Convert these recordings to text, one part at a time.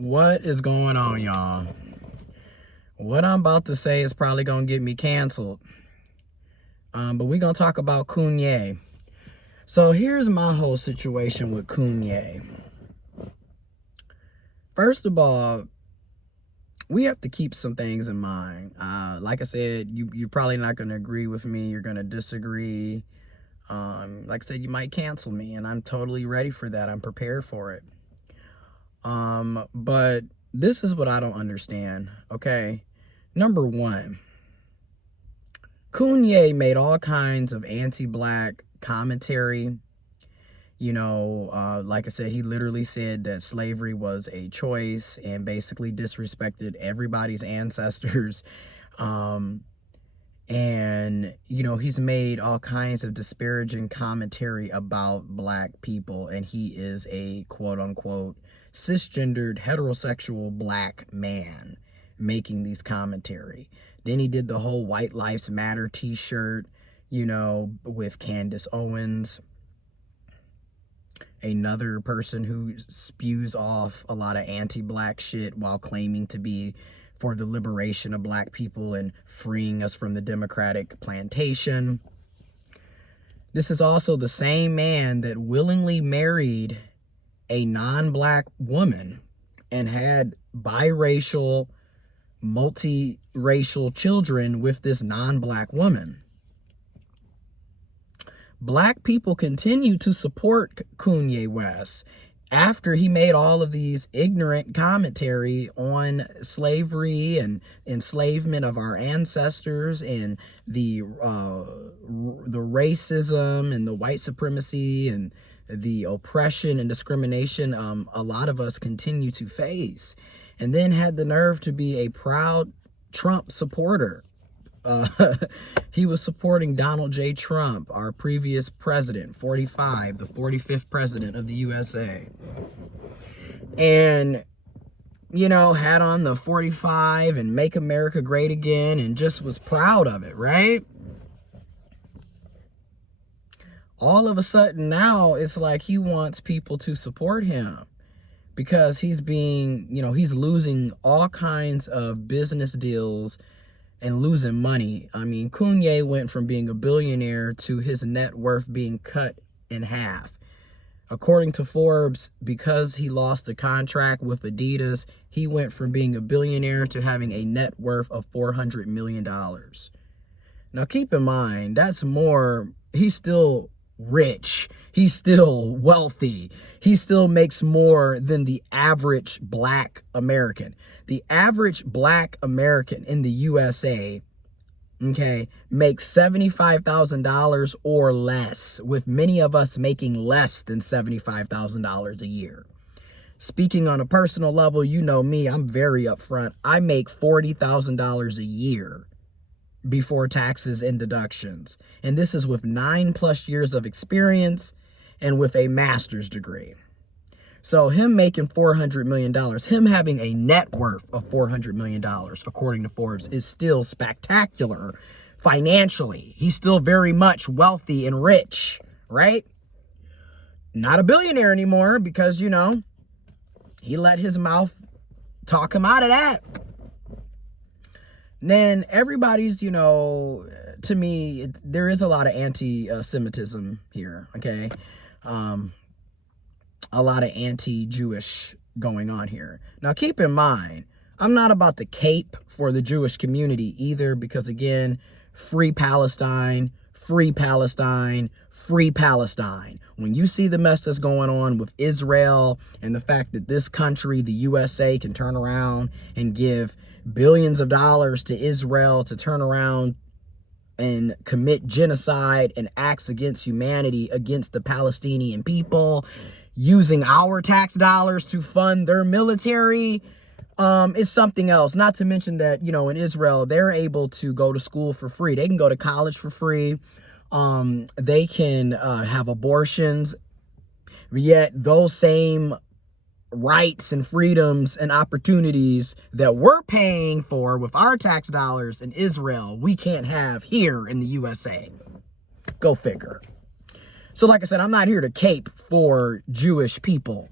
What is going on, y'all? What I'm about to say is probably gonna get me canceled. But we're gonna talk about KoonYe. So here's my whole situation with KoonYe. First of all, we have to keep some things in mind. Like I said, you're probably not gonna agree with me. You're gonna disagree. Like I said, you might cancel me, and I'm totally ready for that. I'm prepared for it. But this is what I don't understand, okay? Number one, KoonYe made all kinds of anti-black commentary. You know, like I said, he literally said that slavery was a choice and basically disrespected everybody's ancestors. And, you know, he's made all kinds of disparaging commentary about black people, and he is a quote-unquote cisgendered heterosexual black man making these commentary. Then he did the whole White Lives Matter t-shirt, you know, with Candace Owens, another person who spews off a lot of anti-black shit while claiming to be for the liberation of black people and freeing us from the Democratic plantation. This is also the same man that willingly married a non-black woman and had biracial, multiracial children with this non-black woman. Black people continue to support KanYe West after he made all of these ignorant commentary on slavery and enslavement of our ancestors and the racism and the white supremacy and the oppression and discrimination a lot of us continue to face, and then had the nerve to be a proud Trump supporter. He was supporting Donald J. Trump, our previous president, 45, the 45th president of the USA. And, you know, had on the 45 and Make America Great Again and just was proud of it, right? All of a sudden now it's like he wants people to support him because he's being, you know, he's losing all kinds of business deals and losing money. I mean, KoonYe went from being a billionaire to his net worth being cut in half. According to Forbes, because he lost a contract with Adidas, he went from being a billionaire to having a net worth of $400 million. Now, keep in mind, that's more, he's still rich. He's still wealthy. He still makes more than the average black American. The average black American in the USA, okay, makes $75,000 or less, with many of us making less than $75,000 a year. Speaking on a personal level, you know me, I'm very upfront. I make $40,000 a year before taxes and deductions. And this is with 9+ years of experience and with a master's degree. So him making $400 million, him having a net worth of $400 million, according to Forbes, is still spectacular financially. He's still very much wealthy and rich, right? Not a billionaire anymore because, you know, he let his mouth talk him out of that. Then everybody's, you know, to me, there is a lot of anti-Semitism here, okay? A lot of anti-Jewish going on here. Now, keep in mind, I'm not about to cape for the Jewish community either because, again, free Palestine, free Palestine, free Palestine. When you see the mess that's going on with Israel and the fact that this country, the USA, can turn around and give billions of dollars to Israel to turn around and commit genocide and acts against humanity against the Palestinian people, using our tax dollars to fund their military, is something else. Not to mention that, you know, in Israel, they're able to go to school for free. They can go to college for free. They can have abortions. Yet those same rights and freedoms and opportunities that we're paying for with our tax dollars in Israel, we can't have here in the USA. Go figure. So like I said, I'm not here to cape for Jewish people.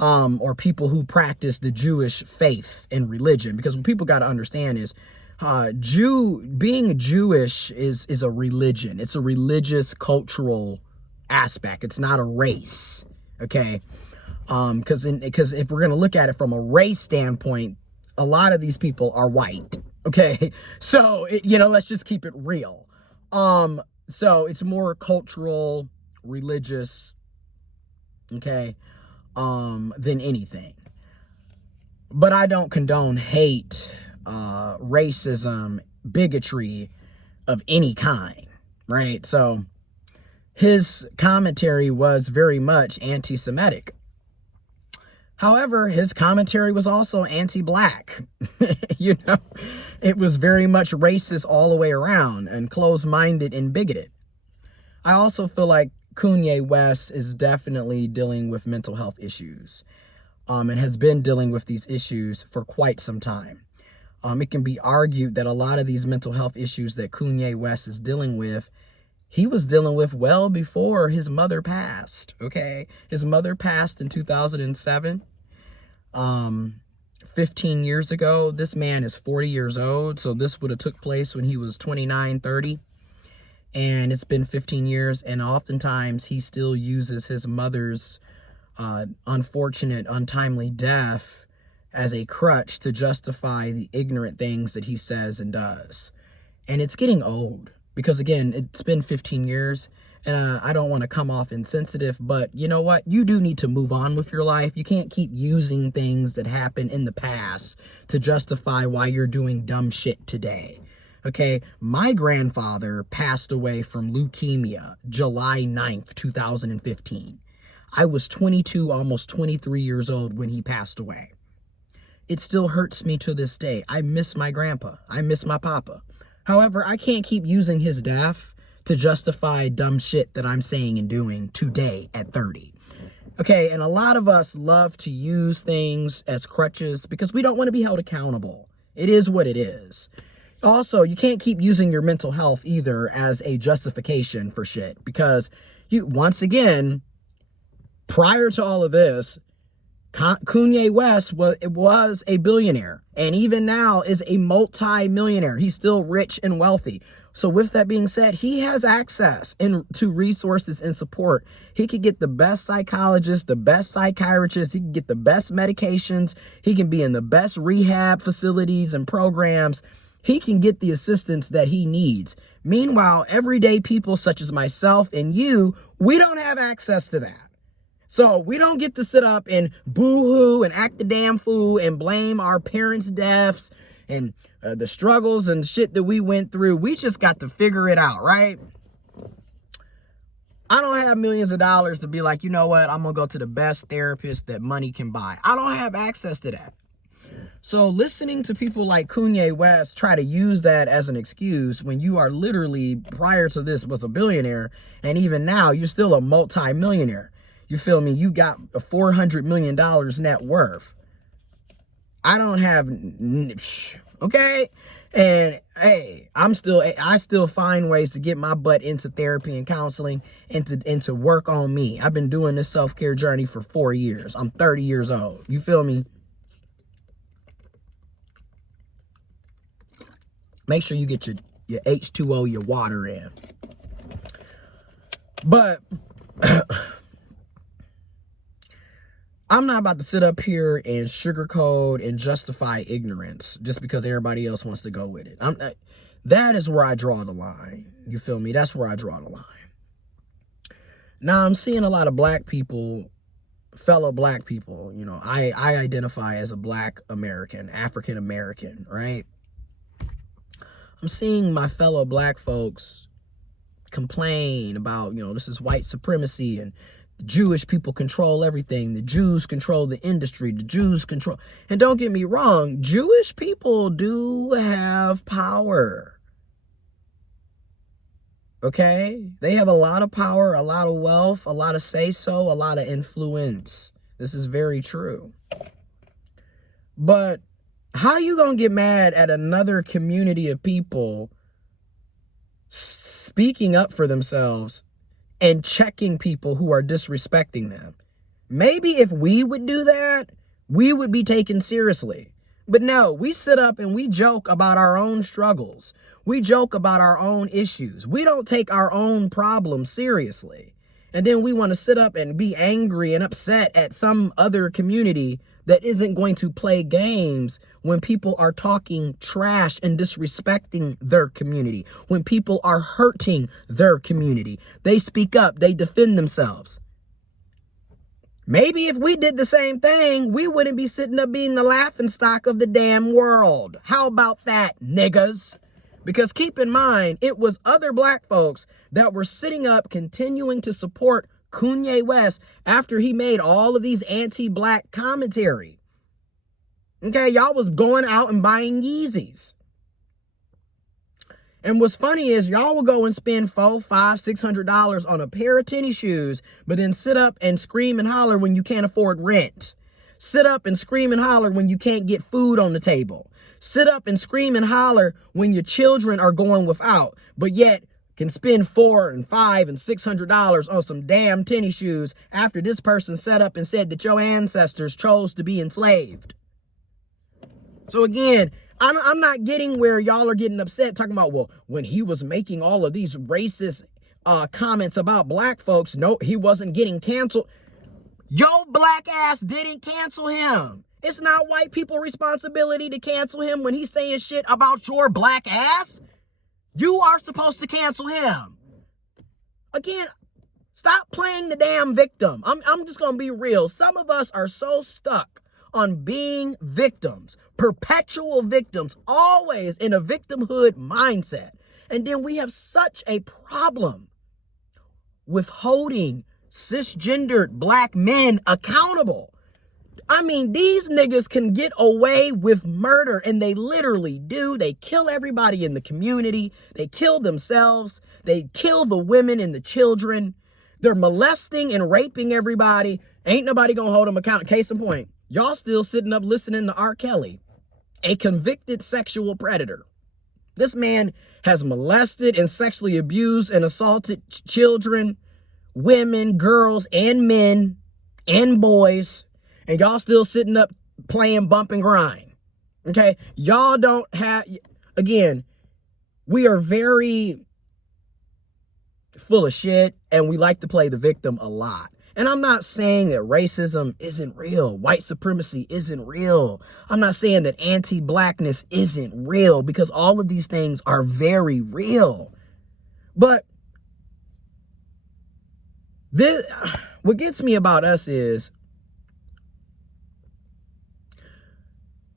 or people who practice the Jewish faith and religion. Because what people got to understand is being Jewish is a religion. It's a religious, cultural aspect. It's not a race. Okay. Because if we're going to look at it from a race standpoint, a lot of these people are white. Okay. So, let's just keep it real. So it's more cultural, religious, okay, than anything. But I don't condone hate, racism, bigotry of any kind, right? So his commentary was very much anti-Semitic. However, his commentary was also anti-black. It was very much racist all the way around and closed-minded and bigoted. I also feel like KoonYe West is definitely dealing with mental health issues, and has been dealing with these issues for quite some time. It can be argued that a lot of these mental health issues that KoonYe West is dealing with, he was dealing with well before his mother passed, okay? His mother passed in 2007. 15 years ago. This man is 40 years old, so this would have took place when he was 29, 30. And it's been 15 years, and oftentimes he still uses his mother's unfortunate, untimely death as a crutch to justify the ignorant things that he says and does. And it's getting old, because again, it's been 15 years, and I don't want to come off insensitive, but you know what? You do need to move on with your life. You can't keep using things that happened in the past to justify why you're doing dumb shit today. Okay, my grandfather passed away from leukemia July 9th, 2015. I was 22, almost 23 years old when he passed away. It still hurts me to this day. I miss my grandpa. I miss my papa. However, I can't keep using his death to justify dumb shit that I'm saying and doing today at 30. Okay, and a lot of us love to use things as crutches because we don't want to be held accountable. It is what it is. Also, you can't keep using your mental health either as a justification for shit, because once again, prior to all of this, KanYe West was a billionaire, and even now is a multi-millionaire. He's still rich and wealthy. So with that being said, he has access to resources and support. He could get the best psychologist, the best psychiatrist. He can get the best medications. He can be in the best rehab facilities and programs. He can get the assistance that he needs. Meanwhile, everyday people such as myself and you, we don't have access to that. So we don't get to sit up and boo-hoo and act the damn fool and blame our parents' deaths and the struggles and shit that we went through. We just got to figure it out, right? I don't have millions of dollars to be like, you know what, I'm going to go to the best therapist that money can buy. I don't have access to that. So listening to people like KoonYe West try to use that as an excuse when you are literally, prior to this, was a billionaire, and even now you're still a multi-millionaire. You feel me? You got a $400 million net worth. I don't have, okay? And hey, I still find ways to get my butt into therapy and counseling and to work on me. I've been doing this self-care journey for 4 years. I'm 30 years old. You feel me? Make sure you get your H2O, your water in. But I'm not about to sit up here and sugarcoat and justify ignorance just because everybody else wants to go with it. That is where I draw the line. You feel me? That's where I draw the line. Now, I'm seeing a lot of black people, fellow black people, you know, I identify as a black American, African American, right? I'm seeing my fellow black folks complain about, you know, this is white supremacy and the Jewish people control everything. The Jews control the industry. The Jews control. And don't get me wrong, Jewish people do have power. Okay? They have a lot of power, a lot of wealth, a lot of say-so, a lot of influence. This is very true. But how you gonna get mad at another community of people speaking up for themselves and checking people who are disrespecting them? Maybe if we would do that, we would be taken seriously. But no, we sit up and we joke about our own struggles. We joke about our own issues. We don't take our own problems seriously. And then we want to sit up and be angry and upset at some other community that isn't going to play games when people are talking trash and disrespecting their community, when people are hurting their community. They speak up, they defend themselves. Maybe if we did the same thing, we wouldn't be sitting up being the laughingstock of the damn world. How about that, niggas? Because keep in mind, it was other black folks that were sitting up continuing to support KanYe West after he made all of these anti-black commentary. Okay, y'all was going out and buying Yeezys. And what's funny is y'all will go and spend $400, $500, $600 on a pair of tennis shoes, but then sit up and scream and holler when you can't afford rent. Sit up and scream and holler when you can't get food on the table. Sit up and scream and holler when your children are going without, but yet can spend $400 and $500 and $600 on some damn tennis shoes after this person sat up and said that your ancestors chose to be enslaved. So again, I'm not getting where y'all are getting upset talking about, well, when he was making all of these racist comments about black folks, no, he wasn't getting canceled. Yo, black ass didn't cancel him. It's not white people's responsibility to cancel him when he's saying shit about your black ass. You are supposed to cancel him. Again, stop playing the damn victim. I'm just going to be real. Some of us are so stuck on being victims, perpetual victims, always in a victimhood mindset. And then we have such a problem with holding cisgendered black men accountable. I mean, these niggas can get away with murder, and they literally do. They kill everybody in the community. They kill themselves. They kill the women and the children. They're molesting and raping everybody. Ain't nobody gonna hold them accountable. Case in point, y'all still sitting up listening to R. Kelly, a convicted sexual predator. This man has molested and sexually abused and assaulted children, women, girls, and men, and boys. And y'all still sitting up playing bump and grind. Okay? Y'all don't have, again, we are very full of shit and we like to play the victim a lot. And I'm not saying that racism isn't real. White supremacy isn't real. I'm not saying that anti-blackness isn't real, because all of these things are very real. But this, what gets me about us is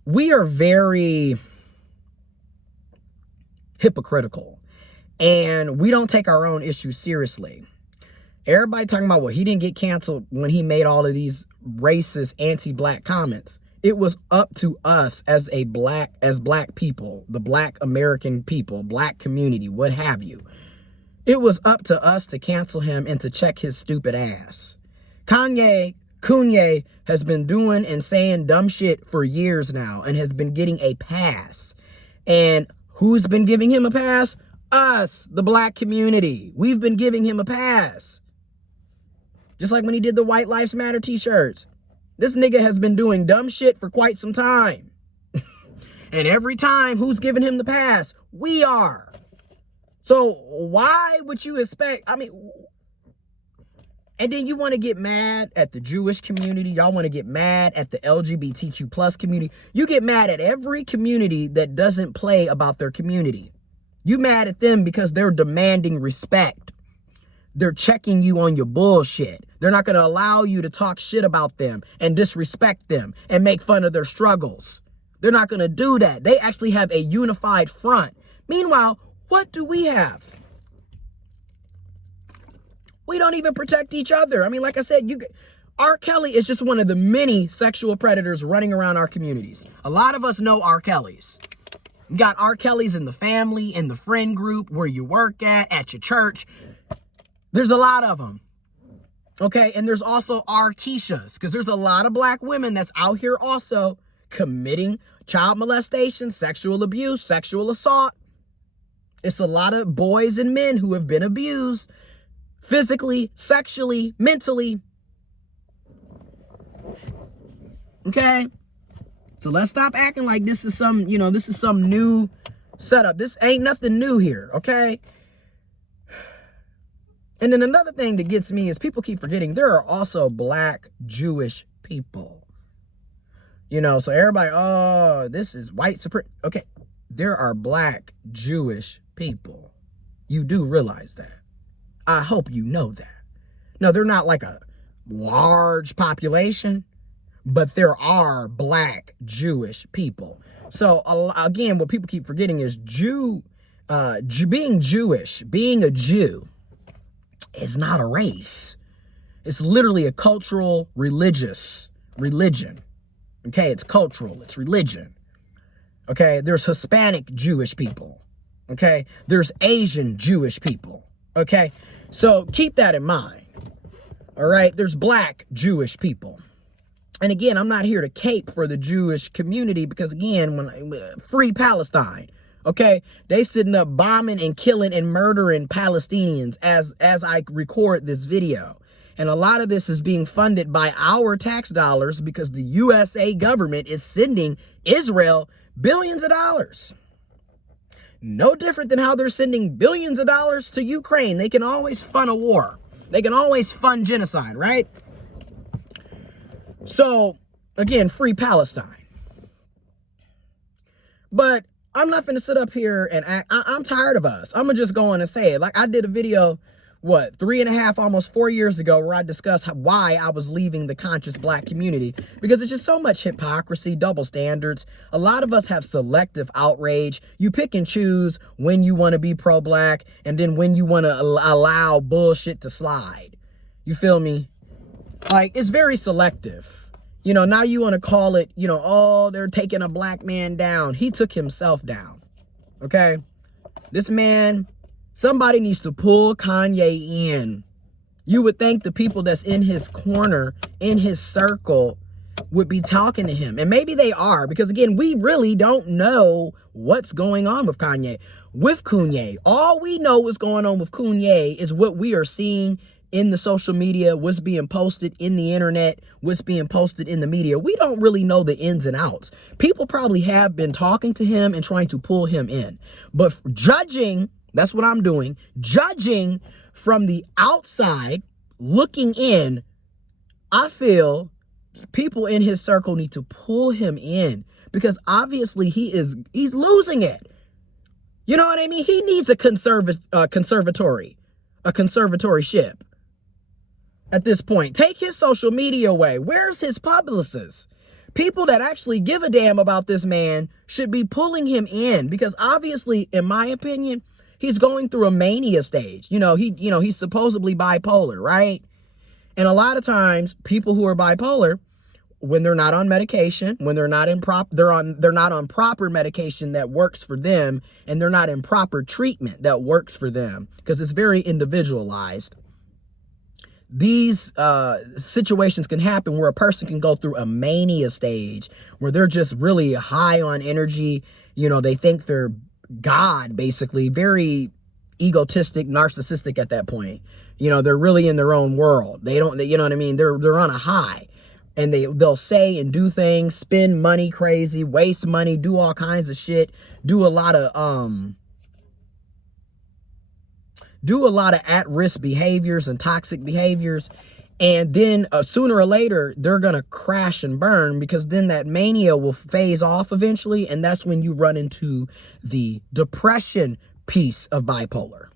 we are very hypocritical and we don't take our own issues seriously. Everybody talking about, well, he didn't get canceled when he made all of these racist anti-black comments. It was up to us as black people, the black American people, black community, what have you. It was up to us to cancel him and to check his stupid ass. KoonYe has been doing and saying dumb shit for years now and has been getting a pass. And who's been giving him a pass? Us, the black community. We've been giving him a pass. Just like when he did the White Lives Matter t-shirts. This nigga has been doing dumb shit for quite some time. And every time, who's giving him the pass? We are. So why would you expect, I mean, and then you want to get mad at the Jewish community. Y'all want to get mad at the LGBTQ plus community. You get mad at every community that doesn't play about their community. You mad at them because they're demanding respect. They're checking you on your bullshit. They're not going to allow you to talk shit about them and disrespect them and make fun of their struggles. They're not going to do that. They actually have a unified front. Meanwhile, what do we have? We don't even protect each other. I mean, like I said, R. Kelly is just one of the many sexual predators running around our communities. A lot of us know R. Kellys. You got R. Kellys in the family, in the friend group, where you work at your church. There's a lot of them. Okay, and there's also R. Keishas, because there's a lot of black women that's out here also committing child molestation, sexual abuse, sexual assault. It's a lot of boys and men who have been abused physically, sexually, mentally. Okay? So let's stop acting like this is some, this is some new setup. This ain't nothing new here, okay? And then another thing that gets me is people keep forgetting there are also black Jewish people. So everybody, oh, this is white supremacy. Okay, there are black Jewish people. You do realize that. I hope you know that. No, they're not like a large population, but there are black Jewish people. So again, what people keep forgetting is being Jewish, being a Jew is not a race. It's literally a cultural, religion. Okay, it's cultural, it's religion. Okay, there's Hispanic Jewish people. Okay, there's Asian Jewish people. Okay, so keep that in mind. All right, there's black Jewish people. And again, I'm not here to cape for the Jewish community because again, free Palestine. Okay, they sitting up bombing and killing and murdering Palestinians as I record this video. And a lot of this is being funded by our tax dollars because the USA government is sending Israel billions of dollars. No different than how they're sending billions of dollars to Ukraine. They can always fund a war. They can always fund genocide, right? So, again, free Palestine. But I'm not going to sit up here and act. I'm tired of us. I'm going to just go on and say it. Like I did a video, 3.5, almost 4 years ago, where I discussed why I was leaving the conscious black community, because it's just so much hypocrisy, double standards. A lot of us have selective outrage. You pick and choose when you want to be pro-black and then when you want to allow bullshit to slide. You feel me? Like, it's very selective. Now you want to call it, oh, they're taking a black man down. He took himself down. Okay? This man, somebody needs to pull KanYe in. You would think the people that's in his corner, in his circle, would be talking to him. And maybe they are, because again, we really don't know what's going on with KanYe. With KoonYe, all we know what's going on with KoonYe is what we are seeing in the social media, what's being posted in the internet, what's being posted in the media. We don't really know the ins and outs. People probably have been talking to him and trying to pull him in. But judging, that's what I'm doing, judging from the outside, looking in, I feel people in his circle need to pull him in because obviously he's losing it. You know what I mean? He needs a conservatory ship. At this point, take his social media away. Where's his publicists? People that actually give a damn about this man should be pulling him in because obviously, in my opinion, he's going through a mania stage. He's supposedly bipolar, right? And a lot of times, people who are bipolar, when they're not on medication, when they're not on proper medication that works for them, and they're not in proper treatment that works for them, because it's very individualized. These situations can happen where a person can go through a mania stage where they're just really high on energy. They think they're God, basically, very egotistic, narcissistic at that point. They're really in their own world. They you know what I mean? They're on a high, and they'll say and do things, spend money crazy, waste money, do all kinds of shit, do a lot of at-risk behaviors and toxic behaviors. And then sooner or later, they're going to crash and burn because then that mania will phase off eventually. And that's when you run into the depression piece of bipolar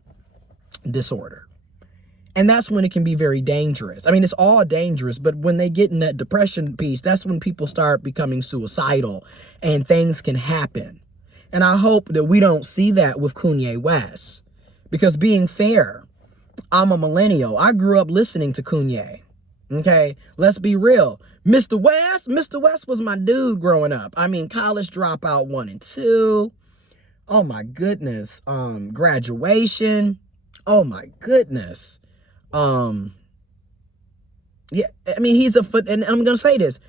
disorder. And that's when it can be very dangerous. I mean, it's all dangerous, but when they get in that depression piece, that's when people start becoming suicidal and things can happen. And I hope that we don't see that with KanYe West. Because being fair, I'm a millennial. I grew up listening to KoonYe. Okay, let's be real. Mr. West was my dude growing up. I mean, College Dropout 1 and 2. Oh my goodness. Graduation. Oh my goodness. Yeah, I mean, and I'm gonna say this.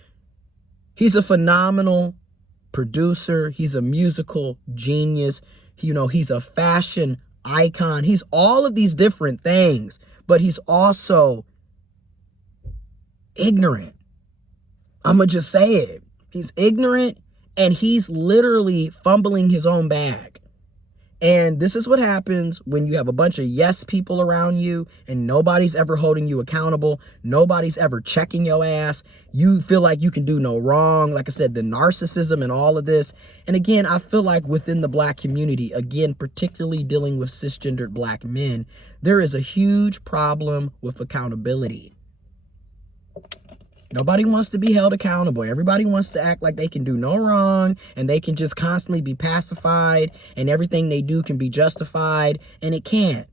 He's a phenomenal producer. He's a musical genius. He's a fashion icon. He's all of these different things, but he's also ignorant. I'm going to just say it. He's ignorant, and he's literally fumbling his own bag. And this is what happens when you have a bunch of yes people around you and nobody's ever holding you accountable. Nobody's ever checking your ass. You feel like you can do no wrong. Like I said, the narcissism and all of this. And again, I feel like within the black community, again, particularly dealing with cisgendered black men, there is a huge problem with accountability. Nobody wants to be held accountable. Everybody wants to act like they can do no wrong and they can just constantly be pacified and everything they do can be justified, and it can't.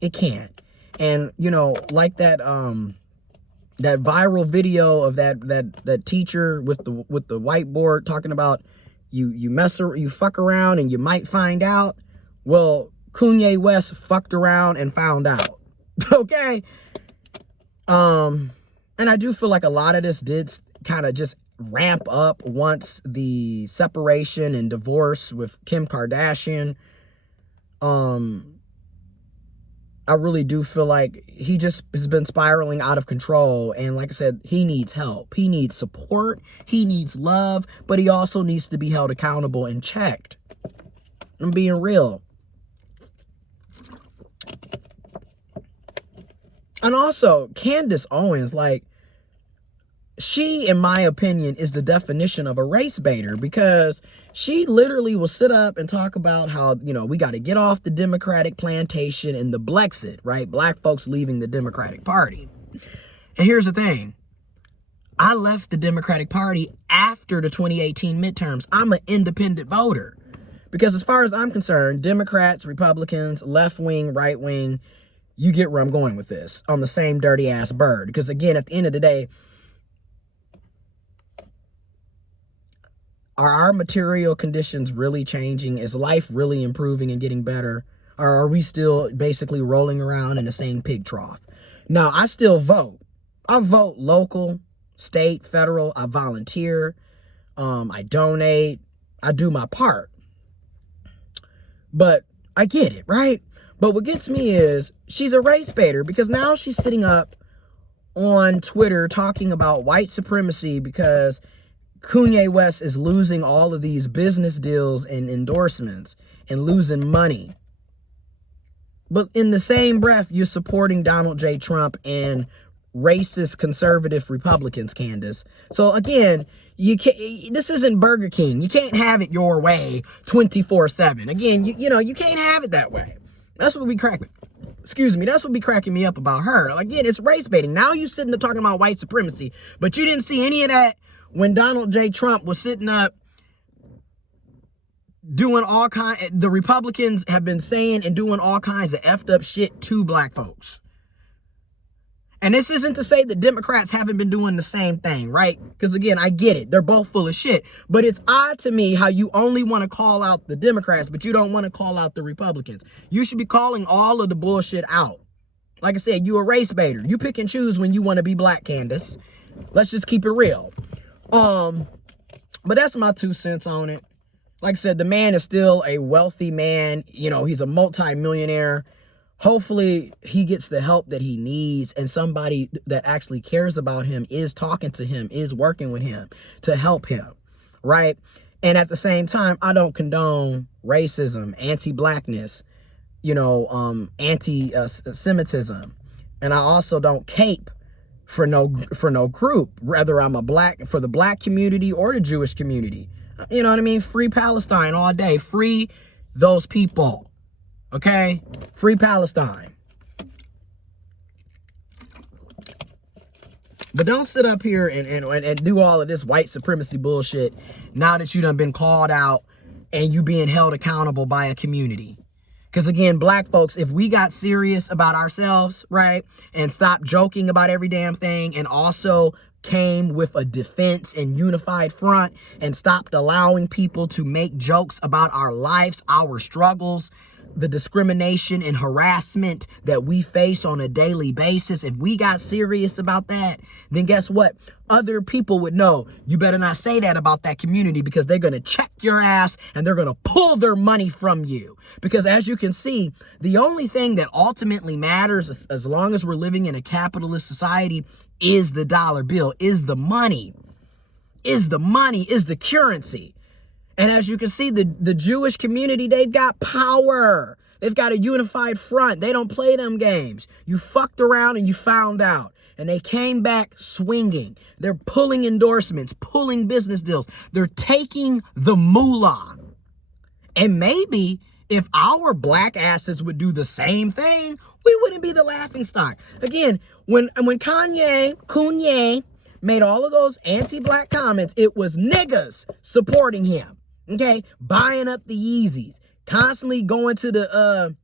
It can't. And you know, like that that viral video of that teacher with the whiteboard talking about you fuck around and you might find out. Well, KanYe West fucked around and found out. Okay? And I do feel like a lot of this did kind of just ramp up once the separation and divorce with Kim Kardashian. I really do feel like he just has been spiraling out of control. And like I said, he needs help. He needs support. He needs love. But he also needs to be held accountable and checked. I'm being real. And also, Candace Owens, like, she, in my opinion, is the definition of a race baiter, because she literally will sit up and talk about how, you know, we got to get off the Democratic plantation and the Blexit, right? Black folks leaving the Democratic Party. And here's the thing. I left the Democratic Party after the 2018 midterms. I'm an independent voter. Because as far as I'm concerned, Democrats, Republicans, left wing, right wing, you get where I'm going with this, on the same dirty ass bird. Because again, at the end of the day, are our material conditions really changing? Is life really improving and getting better? Or are we still basically rolling around in the same pig trough? Now, I still vote. I vote local, state, federal. I volunteer. I donate. I do my part. But I get it, right? But what gets me is she's a race baiter, because now she's sitting up on Twitter talking about white supremacy because KanYe West is losing all of these business deals and endorsements and losing money. But in the same breath, you're supporting Donald J. Trump and racist conservative Republicans, Candace. So again, you can't, this isn't Burger King. You can't have it your way 24/7. Again, you know, you can't have it that way. That's what that's what be cracking me up about her. Again, it's race baiting. Now you sitting there talking about white supremacy, but you didn't see any of that when Donald J. Trump was sitting up doing all kinds, the Republicans have been saying and doing all kinds of effed up shit to black folks. And this isn't to say that Democrats haven't been doing the same thing, right? Because again, I get it. They're both full of shit. But it's odd to me how you only want to call out the Democrats, but you don't want to call out the Republicans. You should be calling all of the bullshit out. Like I said, you a race baiter. You pick and choose when you want to be black, Candace. Let's just keep it real. But that's my 2 cents on it. Like I said, the man is still a wealthy man. You know, he's a multi-millionaire. Hopefully he gets the help that he needs, and somebody that actually cares about him is talking to him, is working with him to help him, right? And at the same time, I don't condone racism, anti-blackness, you know, anti-Semitism. And I also don't cape for no group, whether I'm for the black community or the Jewish community. You know what I mean? Free Palestine all day. Free those people. Okay? Free Palestine. But don't sit up here and do all of this white supremacy bullshit now that you done been called out and you being held accountable by a community. Because again, black folks, if we got serious about ourselves, right, and stopped joking about every damn thing, and also came with a defense and unified front, and stopped allowing people to make jokes about our lives, our struggles, the discrimination and harassment that we face on a daily basis, if we got serious about that, then guess what? Other people would know, you better not say that about that community, because they're going to check your ass and they're going to pull their money from you. Because as you can see, the only thing that ultimately matters, as long as we're living in a capitalist society, is the dollar bill, is the money. is the money, is the currency. And as you can see, the Jewish community, they've got power. They've got a unified front. They don't play them games. You fucked around and you found out. And they came back swinging. They're pulling endorsements, pulling business deals. They're taking the moolah. And maybe if our black asses would do the same thing, we wouldn't be the laughingstock. Again, when KoonYe made all of those anti-black comments, it was niggas supporting him. Okay, buying up the Yeezys, constantly going to the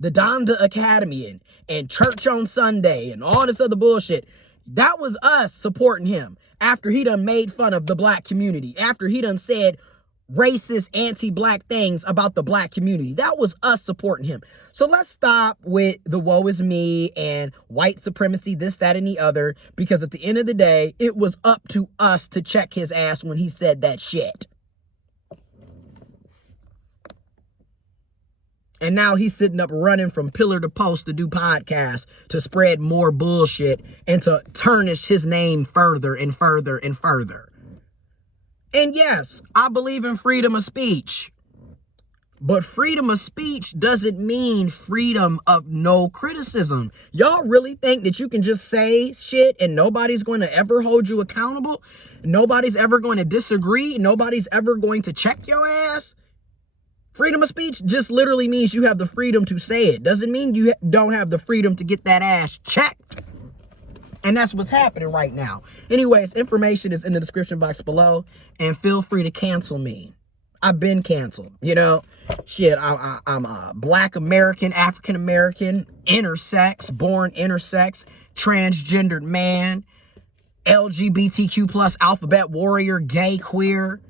Donda Academy and church on Sunday and all this other bullshit. That was us supporting him after he done made fun of the black community, after he done said racist, anti-black things about the black community. That was us supporting him. So let's stop with the woe is me and white supremacy, this, that, and the other, because at the end of the day, it was up to us to check his ass when he said that shit. And now he's sitting up running from pillar to post to do podcasts, to spread more bullshit and to tarnish his name further and further and further. And yes, I believe in freedom of speech. But freedom of speech doesn't mean freedom of no criticism. Y'all really think that you can just say shit and nobody's going to ever hold you accountable? Nobody's ever going to disagree? Nobody's ever going to check your ass? Freedom of speech just literally means you have the freedom to say it. Doesn't mean you don't have the freedom to get that ass checked. And that's what's happening right now. Anyways, information is in the description box below. And feel free to cancel me. I've been canceled. You know, shit, I'm a black American, African American, intersex, born intersex, transgendered man, LGBTQ plus alphabet warrior, gay, queer.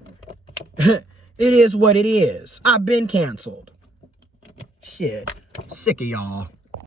It is what it is. I've been canceled. Shit. Sick of y'all.